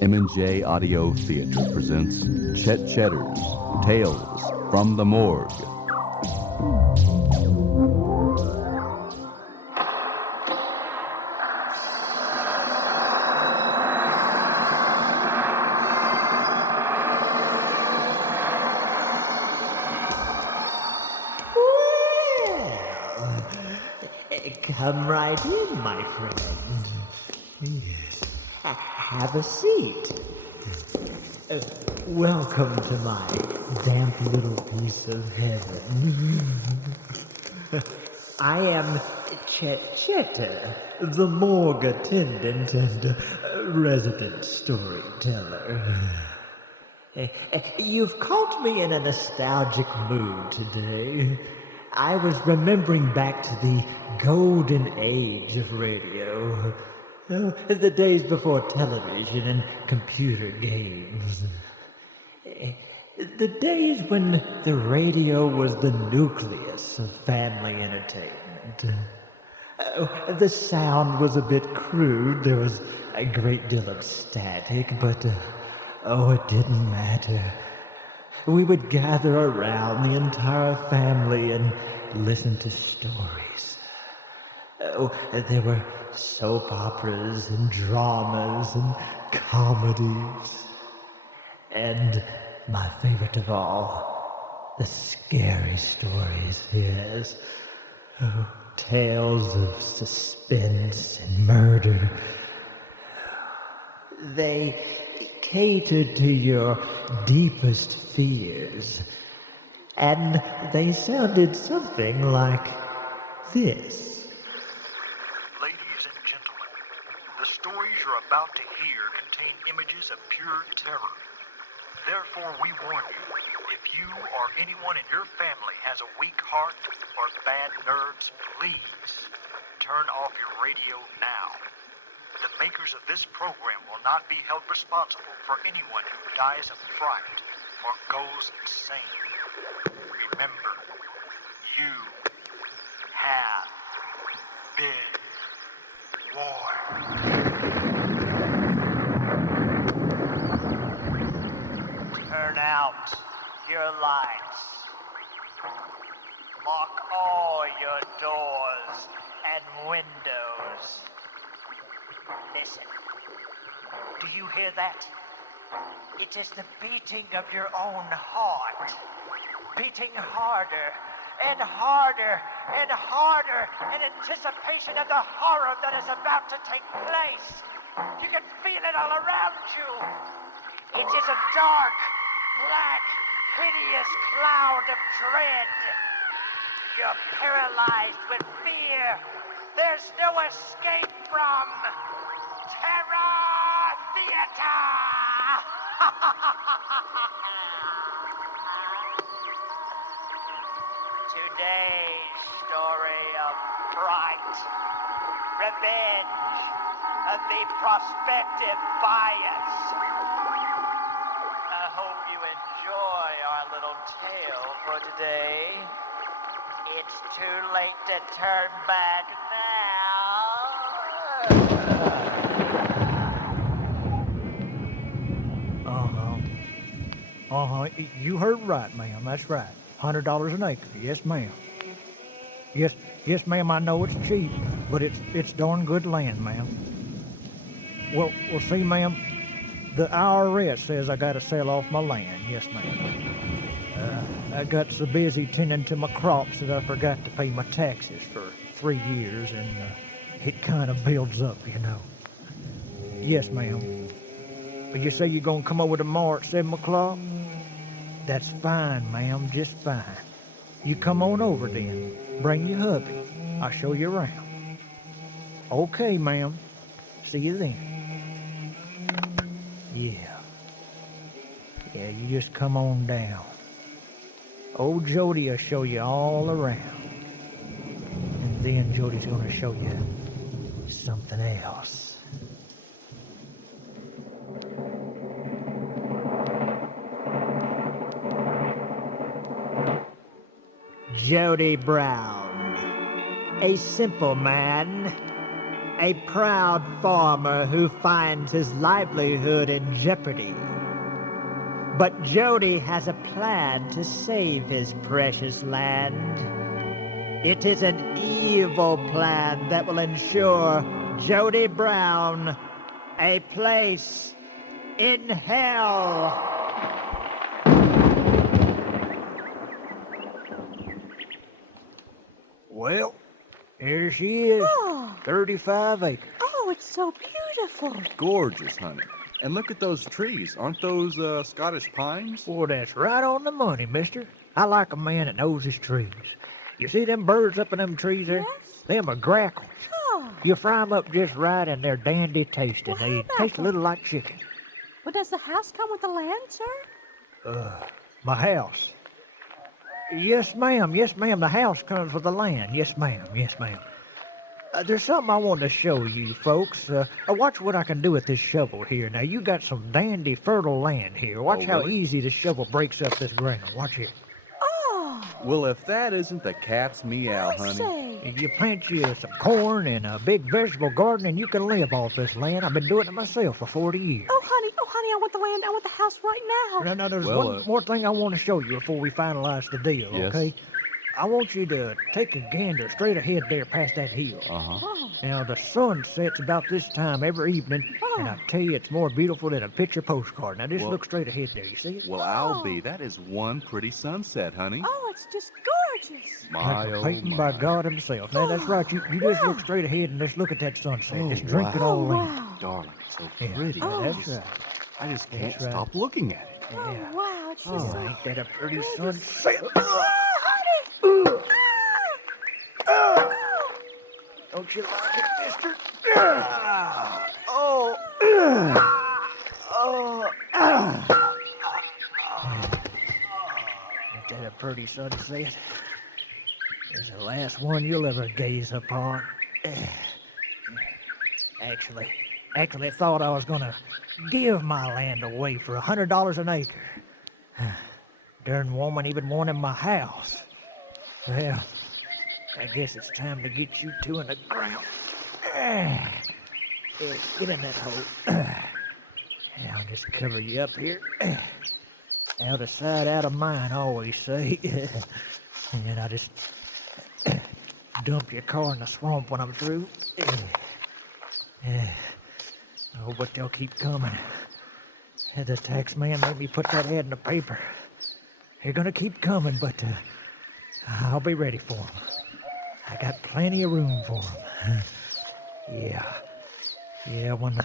M&J Audio Theater presents Chet Chetter's Tales from the Morgue. Come right in, my friend. Yes. Have a seat. Welcome to my damp little piece of heaven. I am Chet Chetter, the morgue attendant and resident storyteller. You've caught me in a nostalgic mood today. I was remembering back to the golden age of radio. The days before television and computer games. The days when the radio was the nucleus of family entertainment. The sound was a bit crude. There was a great deal of static, but it didn't matter. We would gather around, the entire family, and listen to stories. There were soap operas and dramas and comedies. And my favorite of all, the scary stories, yes. Tales of suspense and murder. They catered to your deepest fears. And they sounded something like this. Ladies and gentlemen, the stories you're about to hear contain images of pure terror. Therefore, we warn you, if you or anyone in your family has a weak heart or bad nerves, please turn off your radio now. The makers of this program will not be held responsible for anyone who dies of fright or goes insane. Remember, you have been warned. Turn out your lights. Lock all your doors and windows. Listen. Do you hear that? It is the beating of your own heart. Beating harder and harder and harder in anticipation of the horror that is about to take place. You can feel it all around you. It is a dark, black, hideous cloud of dread. You're paralyzed with fear. There's no escape from Terror Theater! Today's story of fright, revenge, of the prospective bias. I hope you enjoy our little tale for today. It's too late to turn back now. You heard right, ma'am. That's right. $100 an acre. Yes, ma'am. Yes, ma'am. I know it's cheap, but it's darn good land, ma'am. Well, see, ma'am, the IRS says I got to sell off my land. Yes, ma'am. I got so busy tending to my crops that I forgot to pay my taxes for 3 years, and it kind of builds up, you know. Yes, ma'am. But you say you're going to come over tomorrow at 7 o'clock? That's fine, ma'am, just fine. You come on over then. Bring your hubby. I'll show you around. Okay, ma'am. See you then. Yeah, you just come on down. Old Jody will show you all around. And then Jody's going to show you something else. Jody Brown, a simple man, a proud farmer who finds his livelihood in jeopardy. But Jody has a plan to save his precious land. It is an evil plan that will ensure Jody Brown a place in hell. Well, here she is. Oh. 35 acres. Oh, it's so beautiful. Gorgeous, honey. And look at those trees. Aren't those Scottish pines? Boy, that's right on the money, mister. I like a man that knows his trees. You see them birds up in them trees there? Yes. Them are grackles. Oh. You fry them up just right and they're dandy tasting. Well, how They about taste a that? little like chicken. Well, does the house come with the land, sir? My house. Yes, ma'am. Yes, ma'am. The house comes with the land. Yes, ma'am. Yes, ma'am. There's something I want to show you, folks. Watch what I can do with this shovel here. Now, you got some dandy fertile land here. Watch how really? easy this shovel breaks up this ground. Watch here. Oh, Well, if that isn't the cat's meow, I honey. say. You plant you some corn and a big vegetable garden, and you can live off this land. I've been doing it myself for 40 years. Oh, honey, I want the land. I want the house right now. No, there's Well, one more thing I want to show you before we finalize the deal, Yes. okay? I want you to take a gander straight ahead there past that hill. Uh-huh. Oh, Now, the sun sets about this time every evening, and I tell you, it's more beautiful than a picture postcard. Now, just Well- look straight ahead there. You see it? Well, I'll be. That is one pretty sunset, honey. oh, it's just gorgeous. My, Like a oh, painting my. by God himself. Now, that's right. You just look straight ahead and just look at that sunset. Just drink it all in. Wow. Darling, it's so Yeah, pretty. yeah, I that's just- right. I just can't That's right. stop looking at it. Oh, Yeah. wow, it's just Oh, so ain't that a pretty gorgeous. sunset? Oh, honey. Don't you like it, mister? Ain't that a pretty sunset? It's the last one you'll ever gaze upon. Actually thought I was gonna give my land away for $100 an acre. Darn woman even wanted my house. Well, I guess it's time to get you two in the ground. Here, get in that hole. Yeah, I'll just cover you up here. Out of sight, out of mind, I always say. And then I just dump your car in the swamp when I'm through. Oh, but they'll keep coming. The tax man made me put that ad in the paper. They're gonna keep coming, but I'll be ready for them. I got plenty of room for them. Yeah, when the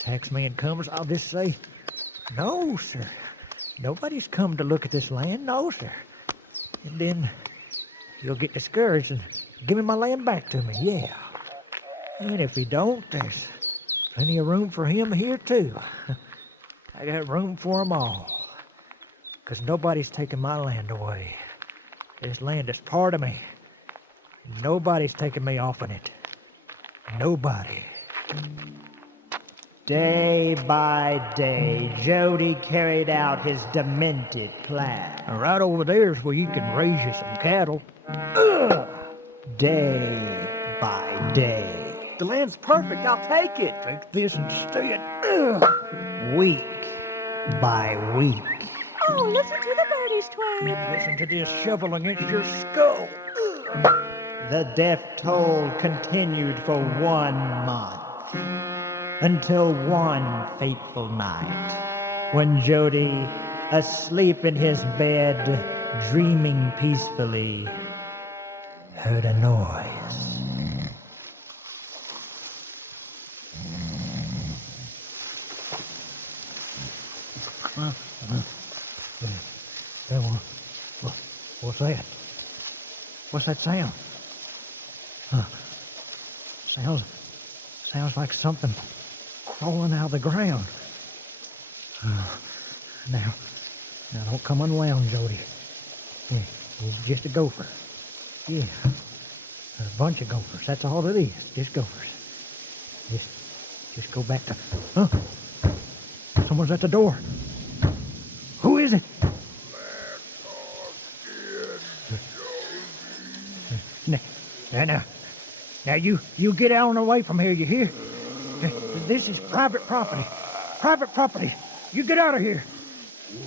tax man comes, I'll just say, no, sir. Nobody's come to look at this land, no, sir. And then he'll get discouraged and give me my land back to me, yeah. And if he don't, there's plenty of room for him here, too. I got room for them all. 'Cause nobody's taking my land away. This land is part of me. Nobody's taking me off of it. Nobody. Day by day, Jody carried out his demented plan. And right over there's where you can raise you some cattle. Day by day, The land's perfect. I'll take it. Take this instead. week by week. Oh, listen to the birdies twang. Listen to this shovel against your skull. The death toll continued for 1 month, until one fateful night, when Jody, asleep in his bed, dreaming peacefully, heard a noise. What's that? What's that sound? Sounds like something crawling out of the ground. Now don't come unwound, Jody. Yeah, you're just a gopher. Yeah, a bunch of gophers. That's all it is. Just gophers. Just go back to. Huh? Someone's at the door. Who is it? Now, Now, you get out and away from here, you hear? This is private property. Private property. You get out of here.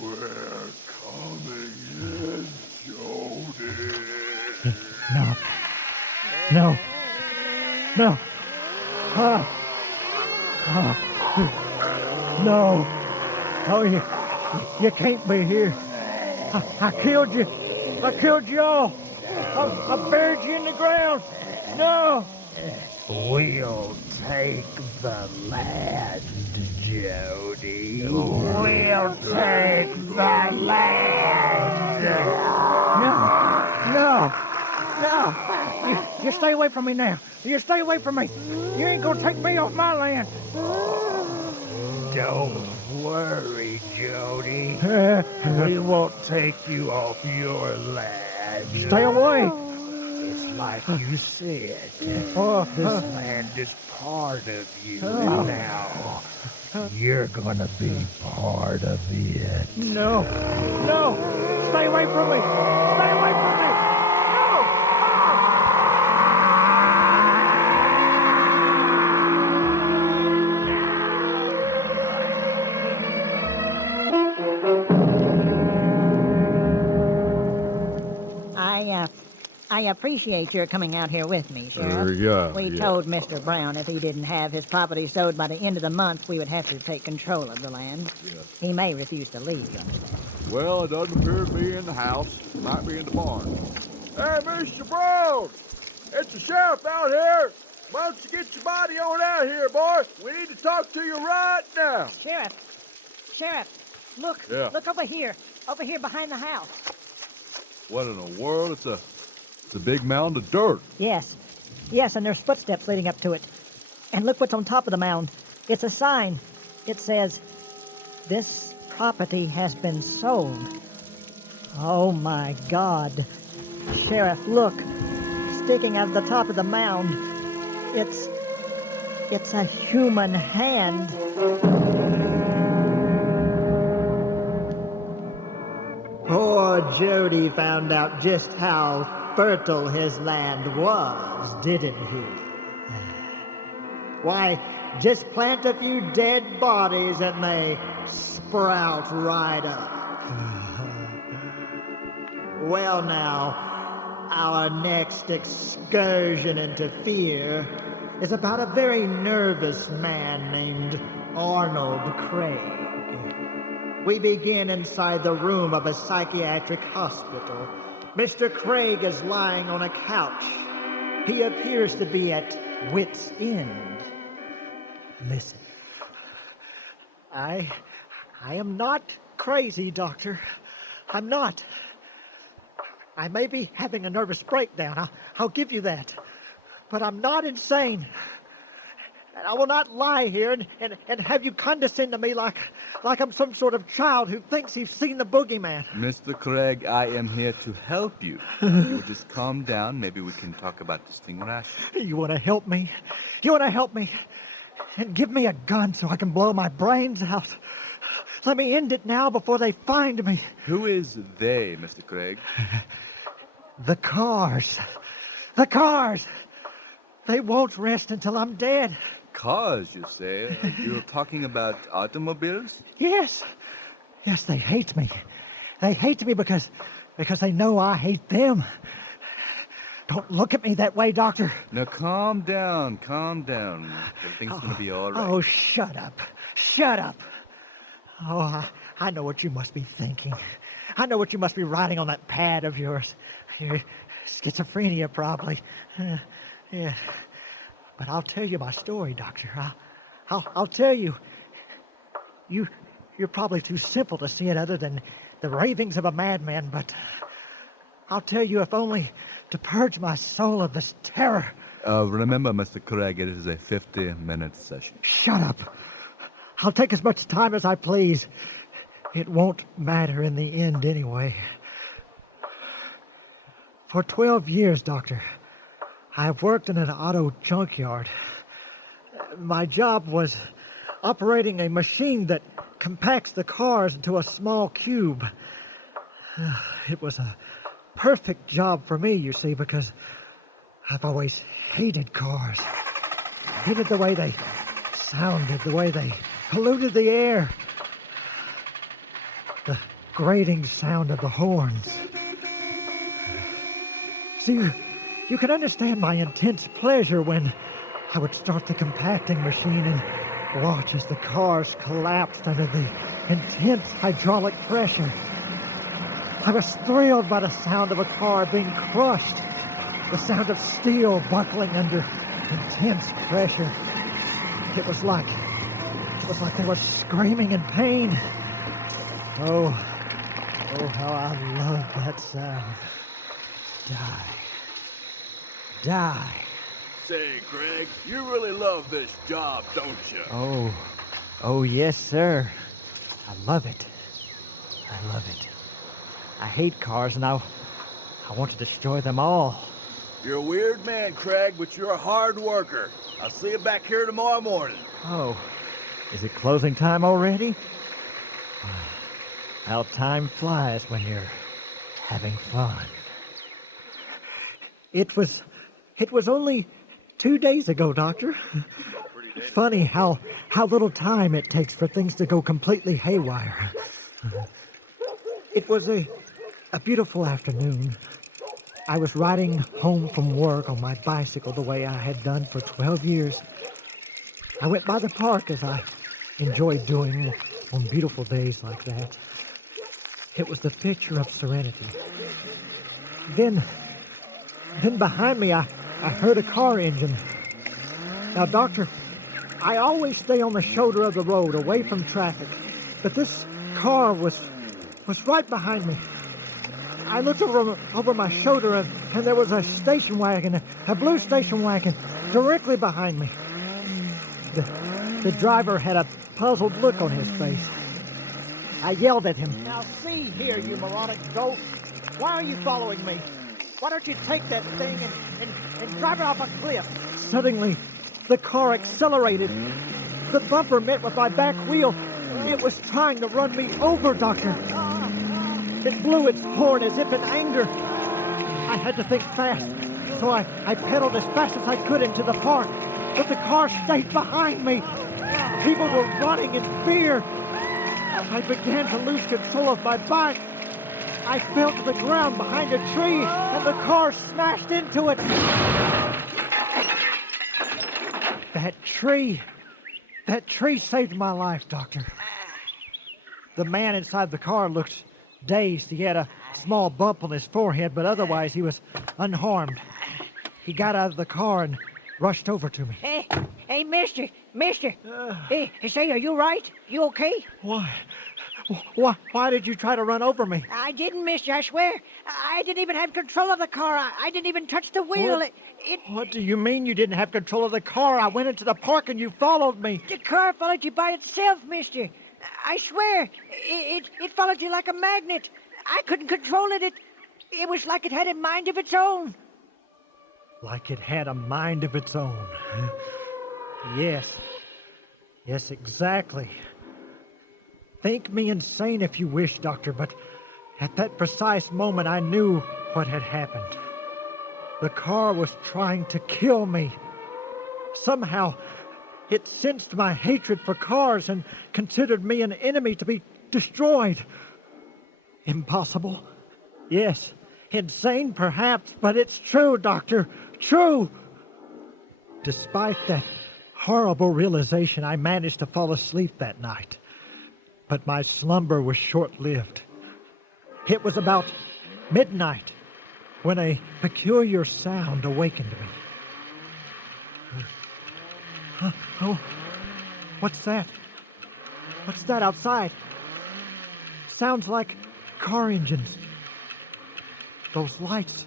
We're coming in, Jody. No. No. No. No. Oh, you can't be here. I killed you. I killed you all. I buried you in the ground. No. We'll take the land, Jody. We'll take the land. No. You stay away from me now. You stay away from me. You ain't gonna take me off my land. Don't worry, Jody. We won't take you off your land. Stay away. It's like you said. This land is part of you now. You're gonna be part of it. No. Stay away from me. Stay away from me. I appreciate your coming out here with me, Sheriff. We told Mr. Brown if he didn't have his property sold by the end of the month, we would have to take control of the land. He may refuse to leave, you understand. Well, it doesn't appear to be in the house. It might be in the barn. Hey, Mr. Brown! It's the sheriff out here. Why don't you get your body on out here, boy? We need to talk to you right now. Sheriff, look. Yeah. Look over here behind the house. What in the world? It's a big mound of dirt. Yes, and there's footsteps leading up to it. And look what's on top of the mound. It's a sign. It says, "This property has been sold." Oh, my God. Sheriff, look. Sticking out of the top of the mound. It's a human hand. Poor Jody found out just how fertile his land was, didn't he? Why, just plant a few dead bodies and they sprout right up. Well now, our next excursion into fear is about a very nervous man named Arnold Craig. We begin inside the room of a psychiatric hospital. Mr. Craig is lying on a couch. He appears to be at wit's end. Listen. I am not crazy, Doctor. I'm not. I may be having a nervous breakdown. I'll give you that. But I'm not insane. And I will not lie here and have you condescend to me like I'm some sort of child who thinks he's seen the boogeyman. Mr. Craig, I am here to help you. You just calm down. Maybe we can talk about this thing rationally. You want to help me? You want to help me? And give me a gun so I can blow my brains out. Let me end it now before they find me. Who is they, Mr. Craig? The cars. The cars. They won't rest until I'm dead. Cars, you say? You're talking about automobiles? Yes. Yes, they hate me. They hate me because they know I hate them. Don't look at me that way, Doctor. Now, calm down. Everything's going to be all right. Oh, shut up. Shut up. Oh, I know what you must be thinking. I know what you must be writing on that pad of yours. Your schizophrenia, probably. Yeah. But I'll tell you my story, Doctor. I'll tell you. You're probably too simple to see it other than the ravings of a madman, but I'll tell you if only to purge my soul of this terror. Remember, Mr. Craig, it is a 50-minute session. Shut up. I'll take as much time as I please. It won't matter in the end anyway. For 12 years, Doctor, I've worked in an auto junkyard. My job was operating a machine that compacts the cars into a small cube. It was a perfect job for me, you see, because I've always hated cars. Hated the way they sounded, the way they polluted the air. The grating sound of the horns. See, you can understand my intense pleasure when I would start the compacting machine and watch as the cars collapsed under the intense hydraulic pressure. I was thrilled by the sound of a car being crushed, the sound of steel buckling under intense pressure. It was like they were screaming in pain. Oh, how I love that sound. Die. Say, Craig, you really love this job, don't you? Oh, yes, sir. I love it. I hate cars, and I want to destroy them all. You're a weird man, Craig, but you're a hard worker. I'll see you back here tomorrow morning. Oh, is it closing time already? How time flies when you're having fun. It was only 2 days ago, Doctor. It's funny how little time it takes for things to go completely haywire. It was a beautiful afternoon. I was riding home from work on my bicycle the way I had done for 12 years. I went by the park as I enjoyed doing on beautiful days like that. It was the picture of serenity. Then behind me, I heard a car engine. Now, Doctor, I always stay on the shoulder of the road, away from traffic. But this car was right behind me. I looked over my shoulder, and there was a station wagon, a blue station wagon, directly behind me. The driver had a puzzled look on his face. I yelled at him. Now see here, you moronic goat. Why are you following me? Why don't you take that thing and drive it off a cliff? Suddenly, the car accelerated. The bumper met with my back wheel. It was trying to run me over, Doctor. It blew its horn as if in anger. I had to think fast, so I pedaled as fast as I could into the park. But the car stayed behind me. People were running in fear. I began to lose control of my bike. I fell to the ground behind a tree, and the car smashed into it. That tree saved my life, Doctor. The man inside the car looked dazed. He had a small bump on his forehead, but otherwise he was unharmed. He got out of the car and rushed over to me. Hey, mister. Hey, say, are you right? You okay? Why did you try to run over me? I didn't, mister, I swear. I didn't even have control of the car. I didn't even touch the wheel. What do you mean you didn't have control of the car? I went into the park and you followed me. The car followed you by itself, mister. I swear. It followed you like a magnet. I couldn't control it. It was like it had a mind of its own. Like it had a mind of its own. Yes, exactly. Think me insane if you wish, Doctor, but at that precise moment I knew what had happened. The car was trying to kill me. Somehow, it sensed my hatred for cars and considered me an enemy to be destroyed. Impossible? Yes. Insane, perhaps, but it's true, Doctor. True. Despite that horrible realization, I managed to fall asleep that night. But my slumber was short-lived. It was about midnight when a peculiar sound awakened me. Oh, what's that? What's that outside? Sounds like car engines. Those lights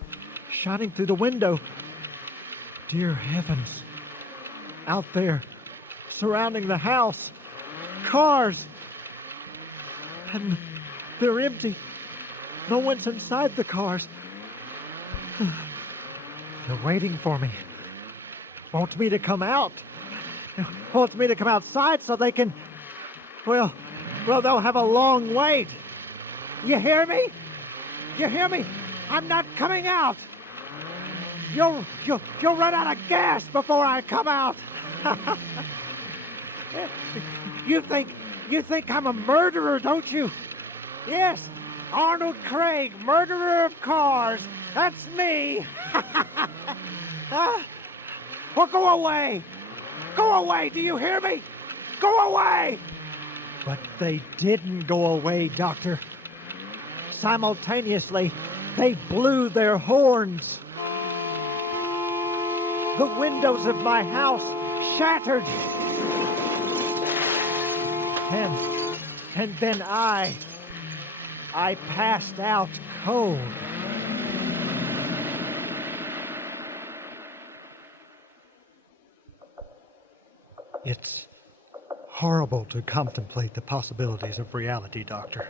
shining through the window. Dear heavens. Out there, surrounding the house. Cars. And they're empty. No one's inside the cars. They're waiting for me. Want me to come out. Wants me to come outside so they can... Well, they'll have a long wait. You hear me? You hear me? I'm not coming out. You'll run out of gas before I come out. You think I'm a murderer, don't you? Yes, Arnold Craig, murderer of cars. That's me. Well, go away. Go away, do you hear me? Go away! But they didn't go away, Doctor. Simultaneously, they blew their horns. The windows of my house shattered. And then I passed out cold. It's horrible to contemplate the possibilities of reality, Doctor.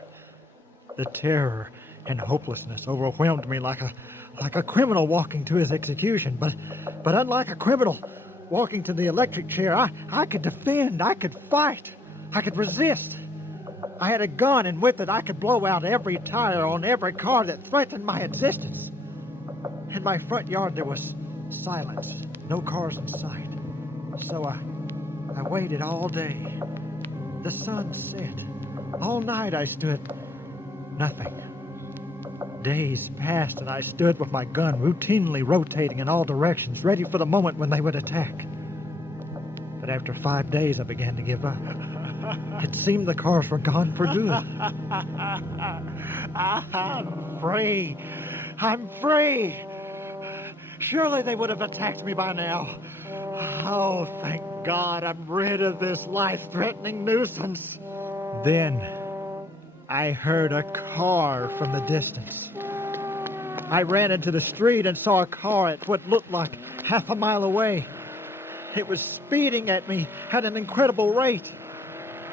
The terror and hopelessness overwhelmed me like a criminal walking to his execution. But unlike a criminal walking to the electric chair, I could defend, I could fight, I could resist. I had a gun, and with it I could blow out every tire on every car that threatened my existence. In my front yard there was silence, no cars in sight. So I waited all day. The sun set. All night I stood. Nothing. Days passed and I stood with my gun routinely rotating in all directions, ready for the moment when they would attack. But after 5 days I began to give up. It seemed the cars were gone for good. I'm free. I'm free. Surely they would have attacked me by now. Oh, thank God I'm rid of this life-threatening nuisance. Then I heard a car from the distance. I ran into the street and saw a car at what looked like half a mile away. It was speeding at me at an incredible rate.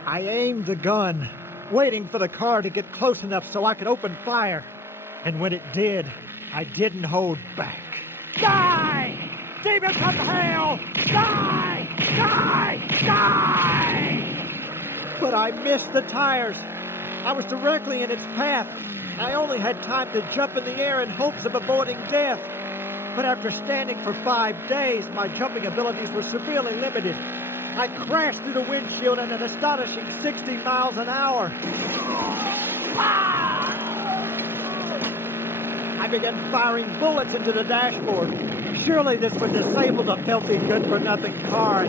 I aimed the gun, waiting for the car to get close enough so I could open fire. And when it did, I didn't hold back. Die! Demons of hell! Die! Die! Die! But I missed the tires. I was directly in its path. I only had time to jump in the air in hopes of avoiding death. But after standing for 5 days, my jumping abilities were severely limited. I crashed through the windshield at an astonishing 60 miles an hour. I began firing bullets into the dashboard. Surely this would disable the filthy, good-for-nothing car.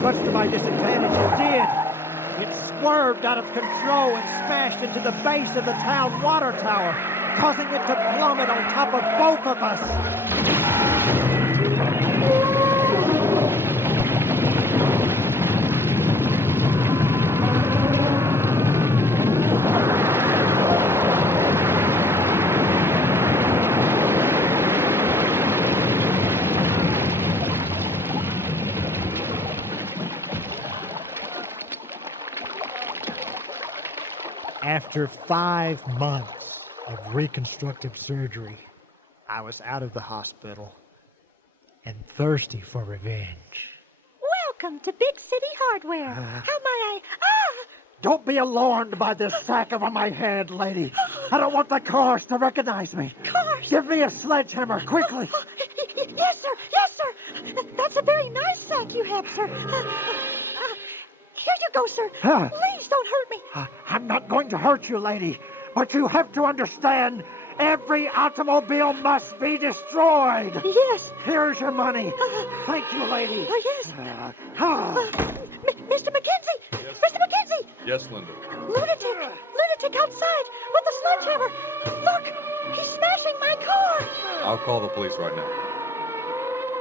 Much to my disadvantage, it did. It swerved out of control and smashed into the base of the town water tower, causing it to plummet on top of both of us. After 5 months of reconstructive surgery, I was out of the hospital and thirsty for revenge. Welcome to Big City Hardware. How may I... Don't be alarmed by this sack over my head, lady. I don't want the cars to recognize me. Cars? Give me a sledgehammer, quickly. Yes, sir. Yes, sir. That's a very nice sack you have, sir. Here you go, sir. Please don't hurt me. I'm not going to hurt you, lady. But you have to understand, every automobile must be destroyed. Yes. Here's your money. Thank you, lady. Yes. Mr. McKenzie. Yes. Mr. McKenzie. Yes, Linda. Lunatic outside with the sledgehammer. Look, he's smashing my car. I'll call the police right now.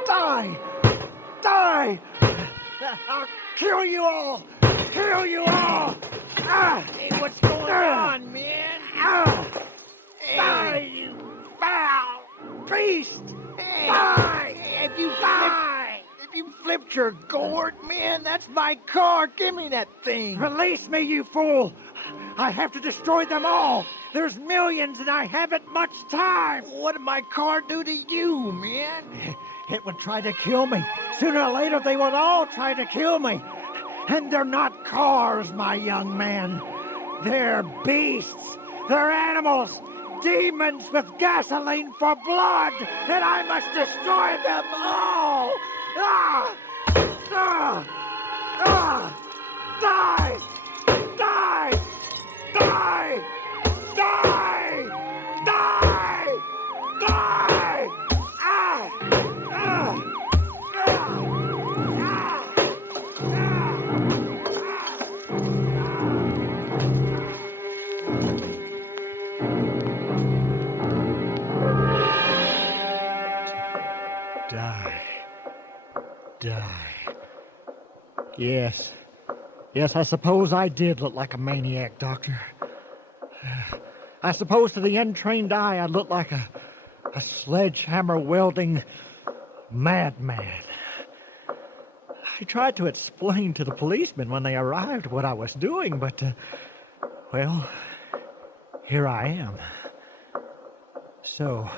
Die! Die! I'll kill you all! Kill you all! Hey, what's going on, man? Die, you foul beast! Hey, Die! Have you flipped your gourd, man? That's my car. Give me that thing. Release me, you fool! I have to destroy them all! There's millions and I haven't much time! What did my car do to you, man? It would try to kill me. Sooner or later, they would all try to kill me. And they're not cars, my young man. They're beasts. They're animals. demons with gasoline for blood, and I must destroy them all! Ah! Ah! Ah! Die! Die! Die! Die! Die! Die! Ah! Ah! Die. Yes. Yes, I suppose I did look like a maniac, Doctor. I suppose to the untrained eye I looked like a sledgehammer-wielding madman. I tried to explain to the policemen when they arrived what I was doing, but, well, here I am. So,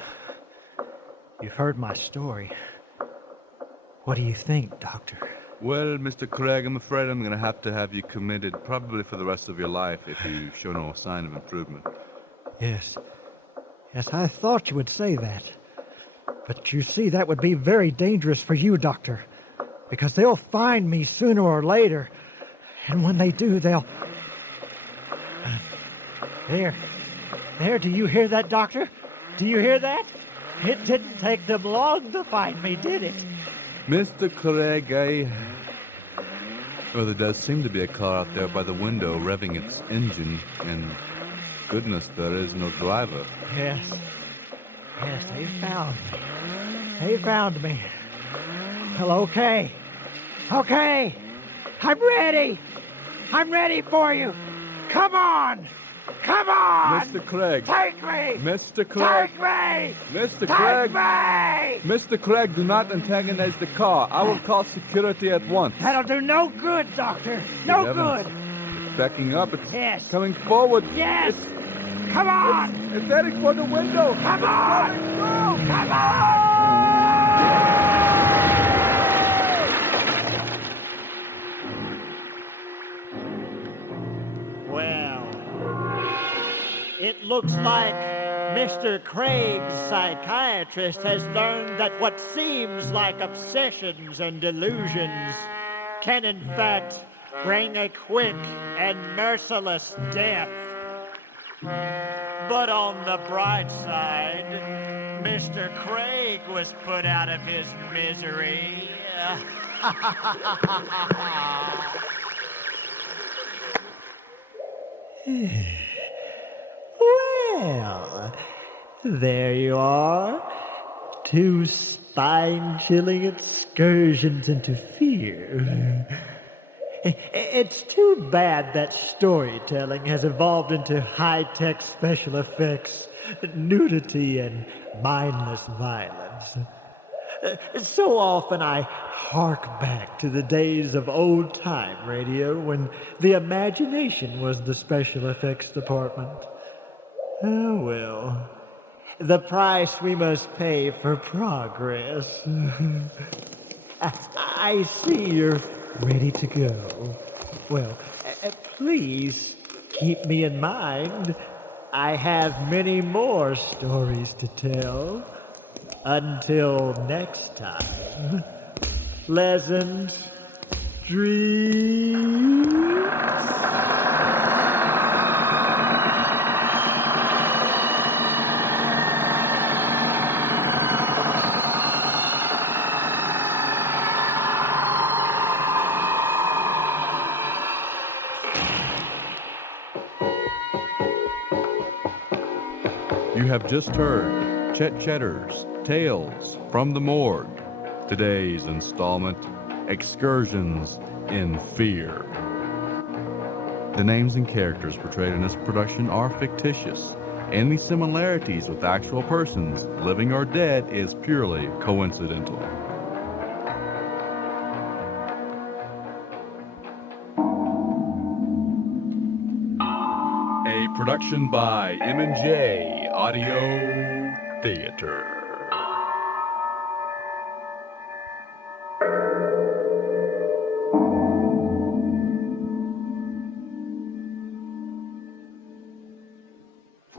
you've heard my story. What do you think, Doctor? Well, Mr. Craig, I'm afraid I'm going to have you committed probably for the rest of your life if you show no sign of improvement. Yes. Yes, I thought you would say that. But you see, that would be very dangerous for you, Doctor. Because they'll find me sooner or later. And when they do, they'll... There. There, do you hear that, Doctor? Do you hear that? It didn't take them long to find me, did it? Mr. Craig, Well, there does seem to be a car out there by the window revving its engine, and goodness, there is no driver. Yes. Yes, they found me. They found me. Well, okay. Okay. I'm ready. I'm ready for you. Come on. Come on. Mr. Craig. Take me. Mr. Craig. Take me. Mr. Take Craig. me. Mr. Craig, do not antagonize the car. I will call security at once. That'll do no good, Doctor. No good. It's backing up. It's Yes. coming forward. Yes. Come on. It's heading for the window. Come on. Go. Come on. Well, it looks like Mr. Craig's psychiatrist has learned that what seems like obsessions and delusions can in fact bring a quick and merciless death. But on the bright side, Mr. Craig was put out of his misery. Well, there you are. 2 spine-chilling excursions into fear. It's too bad that storytelling has evolved into high-tech special effects, nudity, and mindless violence. So often I hark back to the days of old-time radio when the imagination was the special effects department. Oh, well, the price we must pay for progress. I see you're ready to go. Well, please keep me in mind. I have many more stories to tell. Until next time, pleasant dreams. You have just heard Chet Chetter's Tales from the Morgue. Today's installment, Excursions in Fear. The names and characters portrayed in this production are fictitious. Any similarities with actual persons, living or dead, is purely coincidental. A production by M&J Audio Theater.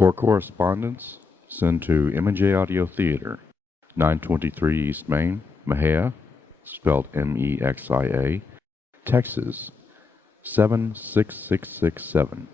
For correspondence, send to M&J Audio Theater, 923 East Main, Mexia, spelled Mexia, Texas, 76667.